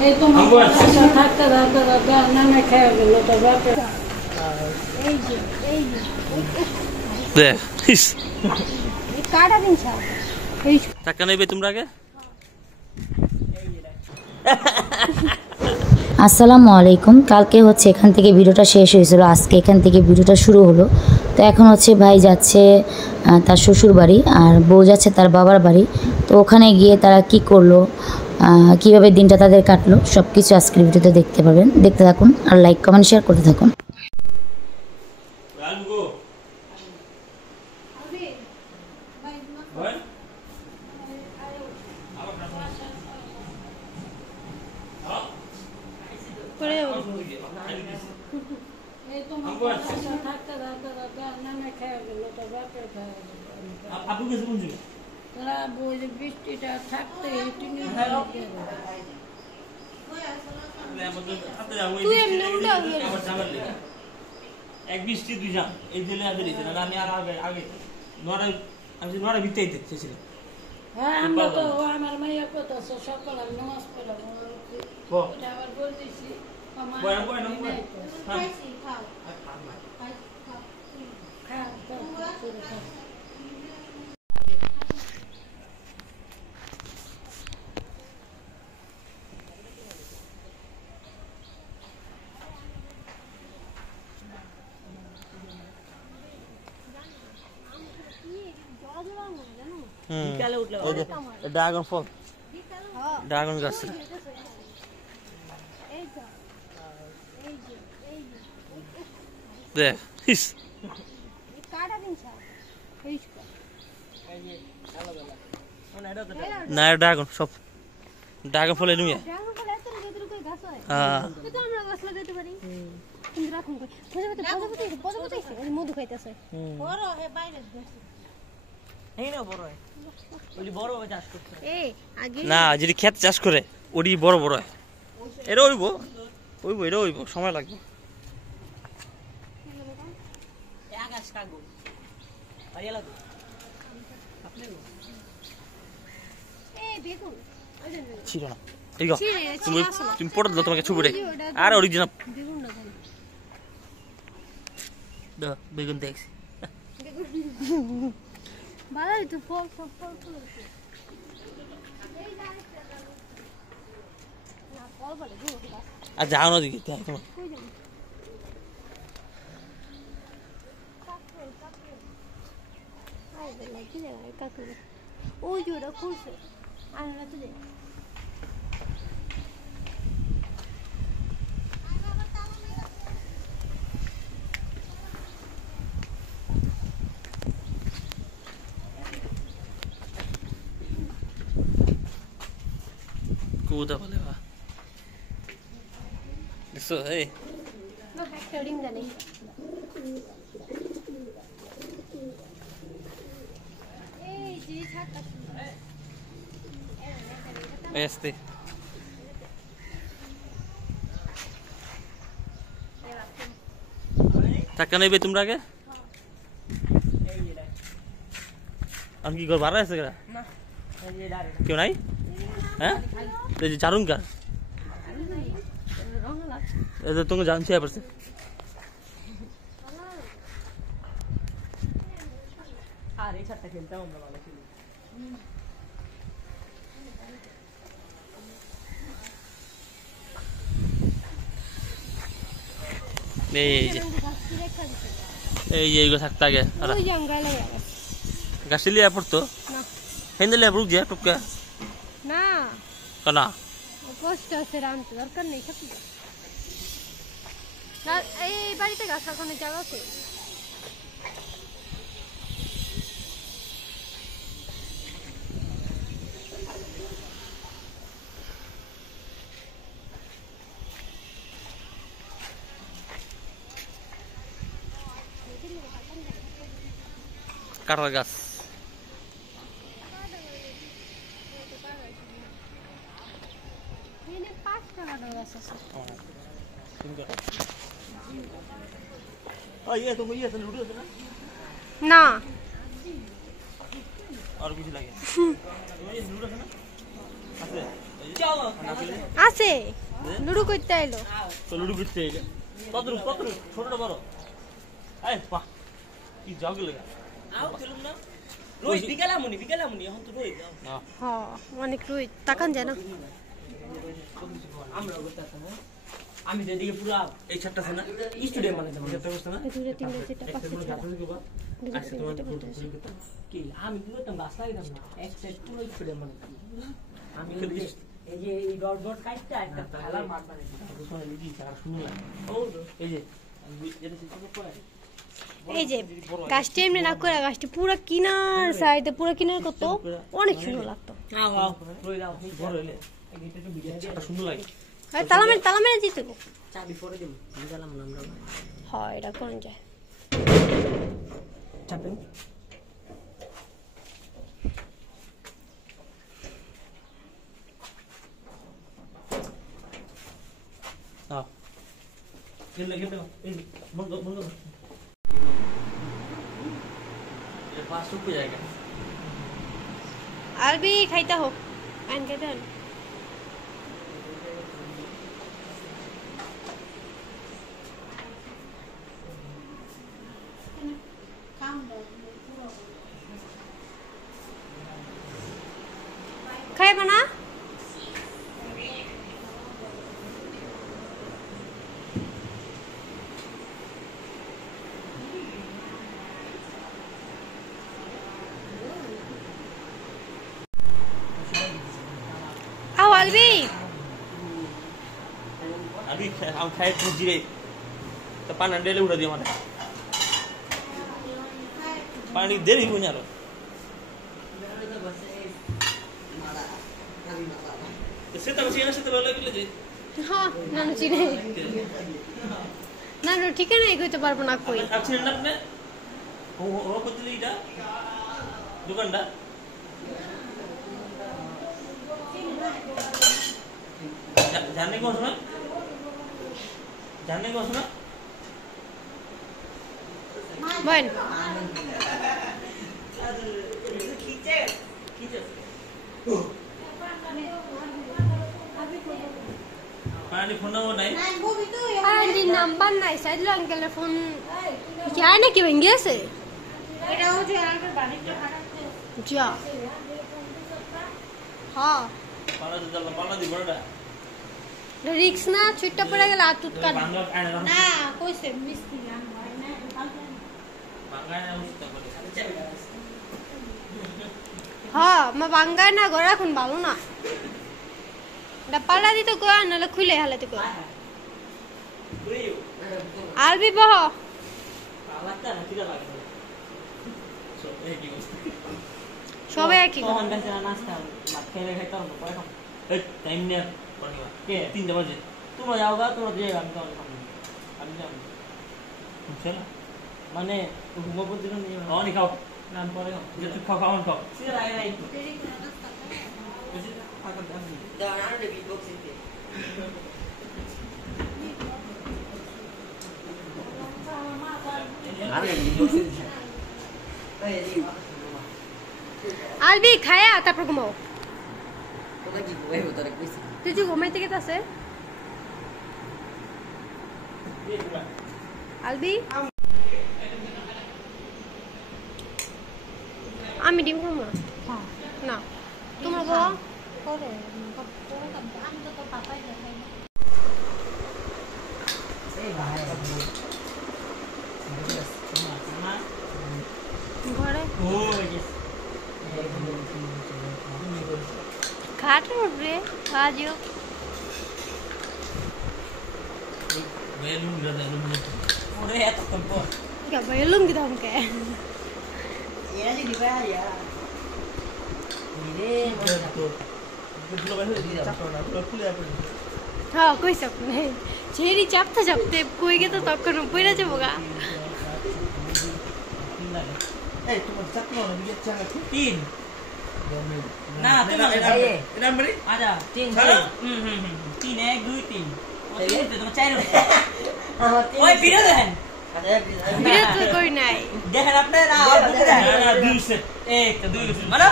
এই তোমার বাসা থাকতে থাকতে থাকতে নামে খেয়ে গেল তো বাপে দেখ কাটা দিন স্যার এই টাকা নেবে তোমরা আগে। আসসালামু আলাইকুম। কালকে হচ্ছে এখান থেকে ভিডিওটা শেষ হয়েছিল, আজকে এখান থেকে ভিডিওটা শুরু হলো। তো এখন হচ্ছে ভাই যাচ্ছে তার শ্বশুর বাড়ি আর বউ যাচ্ছে তার বাবার বাড়ি। তো ওখানে গিয়ে তারা কি করলো, কিভাবে দিনটা তাদের কাটলো, সব কিছু আজকের ভিডিওতে দেখতে পাবেন। দেখতে থাকুন আর লাইক কমেন্ট শেয়ার করতে থাকুন। এই তোমার বাসা থাকতে থাকতে থাকতে নামে খেয়ে গেল তো বাপে খেয়ে গেল। আপু গেছে কোন জায়গায়? তারা বই যে বৃষ্টিটা থাকতে টিনের এক বৃষ্টি দুই জাম এই জেলে আমি আর আগে আগে নড়াই আমি নড়াই ভিতরে দেখতেছিলাম। হ্যাঁ আমরা তো আমার মাইয়া কত সকাল আমি নামাজ পড়লাম আবার বলতেছি ড্রাগন ফল, ড্রাগন গাছ। দেখ কাটা দিন স্যার এই না ড্রাগন সব ড্রাগন ফল এলুমিয়া। ড্রাগন ফল এত দূর কই গাছ হয় হ্যাঁ তো আমরা গাছ লাগাইতে পারি কিন্তু রাখুন কই প্রজাপতি এই মধু খাইতেছে বড় হে বাইরে গাছ এই না বড় হয় ওলি বড় হবে চাষ করতে এই আগে না যদি ক্ষেত চাষ করে ওডি বড় বড় হয়। এটা হইব এটা হইব সময় লাগবে। আকাশ কাগো আইয়া লাগো আপনি এই দেখুন ছিল না ঠিক আছে তুমি পড়ে দাও তোমাকে ছবি রে আর অরিজিনাল দেখুন না দা বেগুন দেখছি ভালোই তো ফল না ফল বলে গো আর যাও না দিকে তোমার ওই যে ওটা খুলছে আয়না তো দেখ কুদা বলে বা দেখছো এই না একটা ডিম জানি এই যে ছাতা este টাকা নেবে তোমরা আগে। আর কি কর ভাড়া আছে কেনা কেউ নাই? হ্যাঁ এই যে চারুন কার তোমাকে জানছি পারছে আর এই ছাড়টা খেলতাম আমরা ভালো ছিল। এই যে এইগুলো থাকতে আগে গাছ লিয়া পড়তো হেন্দে লিয়া পড়ুক যে টুকা না কানা কষ্ট আছে রামতে দরকার নেই থাকি এই বাড়িতে গাছ লাগানোর জায়গা আছে কাঁঠাল গাছ না আর কিছু লাগে আছে লুডু করতে আইলো তো লুডু করতে এলে কত ছোটটা বড় এই বাহ কি জগ লাগা আও খেলুম না রই বিকালামুনি এখন তো রই না হ্যাঁ অনেক রুই তাকান যায় না আমরা করতেছ না আমি যেদিকে পুরো এই ছাড়টা আছে না স্টুডিয়াম মানে যাবো ছাড়টা করছ না দুটো তিনটে চারটে পাঁচটা কি আমি কি করতাম রাস্তা দিতাম না এক সাইড পুরো স্টুডিয়াম মানে আমি এই যে এই ডট ডট কাটটা একটা খেলার মাঠ মানে শুনে লিখি চার শুনলা ও এই যে যেটা শিখতে পারে এই যে গাছটা এমনি না করে গাছটা পুরো কিনার সাইডে পুরো কিনার কত অনেক সুন্দর লাগতো রই দাও বড় হইলে এইটা তো ভিডিও ছাড়টা সুন্দর লাগে তালা মেরে দিতে গো চাবি পরে দিন বুঝালাম না আমরা হয় এটা কোন যায় চাপেন হ্যাঁ গেলে এই বন্ধ এটা পাঁচ রুপি জায়গা আলবি খাইতে হোক আইন খাইতে হন খাইবা না আও আলবি আমি খাই একটু জিরে তো পানি ডেলে উঠে দিই আমার পানি দেরি হয়ে আরো সেটা সেটা ভালো লাগলে যে হ্যাঁ নানু চিনে নানু ঠিকানা এগোতে পারবো না কই আচ্ছা না আপনি ও কত দিটা দোকানটা জাননে কোন সময় বল পানি ফোন নাম্বার নাই আরে নাম্বার নাই সাইদুল আঙ্কেলের ফোন যায় নাকি ভেঙে গেছে যা হ্যাঁ পালা দিব না রিক্স না ছুটটা পড়ে গেল আর তুত কাট বাংলা আয়না না কইছে মিষ্টি গান হয় না বাংলা আয়না উস্তা করে হ্যাঁ মা বাঙ্গায় না ঘর এখন ভালো না এটা পালা দিতে কয় নাহলে খুলে হালাতে কয় আলবি বহ আলাদা না কিরা লাগে সবাই একই তখন বেঁচে নাস্তা ভাত খেলে খাইতে হবে পরে খাবো এই টাইম নে পড়িবা কে 3 বাজে তোমরা যাওগা তোমরা দিয়ে আমি তো আমি যাবো চল মানে ঘুমাবো দিন নিয়ে অনি খাও নাম পরে খাও যে তুই খাও খাও খাও সিরা লাগে নাই বেশি ফাঁকা দাবি দাও না রে বিগ বক্স দিতে আরে বিগ বক্স দিতে এই এই আলবি খায়া তারপর ঘুমাও তোরা কি ঘুমাইবো তোরা কইছিস তুই যে ঘুমাইতে গেতে আছে আলবি আমি ডিম খাবো না না তোমরা বলো করে আমি তো তো পাপাই দেখাই এই ভাই ঘরে ও ইয়েস খাটের উপরে কাজও বেলুন গদা লুন ওরে এত কম পর क्या बैलून की धमके এরা যে দিবা ইয়া নিরে তো গুলো বাইরে চাপা না পুরো ফুলে আপনি हाँ कोई सब नहीं छेरी चापते कोई के तो तक्कर ऊपर आ जाएगा এই তোমার চাপলো না বিয়ে চাকা তিন না এটা এটা মানে আচ্ছা তিন তিন এক দুই তিন তোমার চার ওই ভিডিও দেখেন मेरा तो कोई नहीं দেখেন আপনারা না দুই সে এক দুই মানে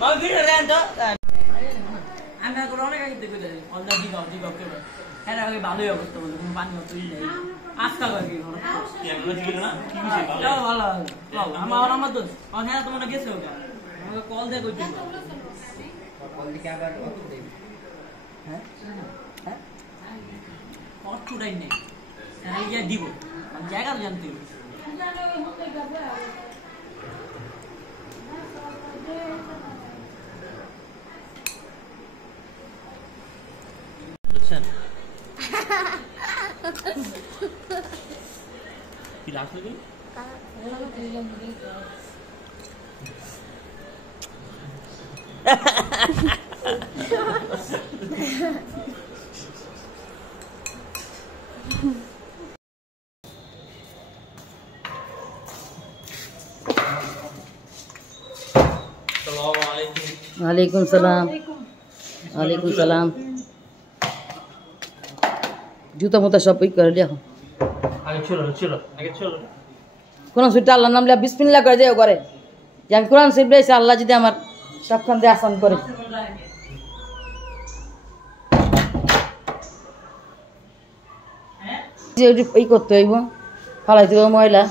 বাবা ভিডিও দেন তো আমি এখন অনেক আগে দেখে যাই অন্য দিগাও কেউ হ্যাঁ আগে ভালোই অবস্থা বলে কোনো পানি তুই নেই আজকা করে কি হলো ভালো আমার দোষ হ্যাঁ তোমার গেছে ওটা আমাকে কল দিয়ে কই হ্যাঁ অর্থটাই নেই ইয়া দিব জায়গা তো জানতে হবে বুঝছেন কি লাগছে কি वालेकुम सलाम वालेकुम सलाम जूता मुता सब पिक कर लिया আগে চলো কোন সুইটা আল্লাহর নাম লিয়া বিসমিল্লাহ করে দেও করে যে আমি কোরআন শরীফ লইছি আল্লাহ যদি আমার সবখান দিয়ে আসান করে যে এই করতে হইব ফালাইতে হইব ময়লা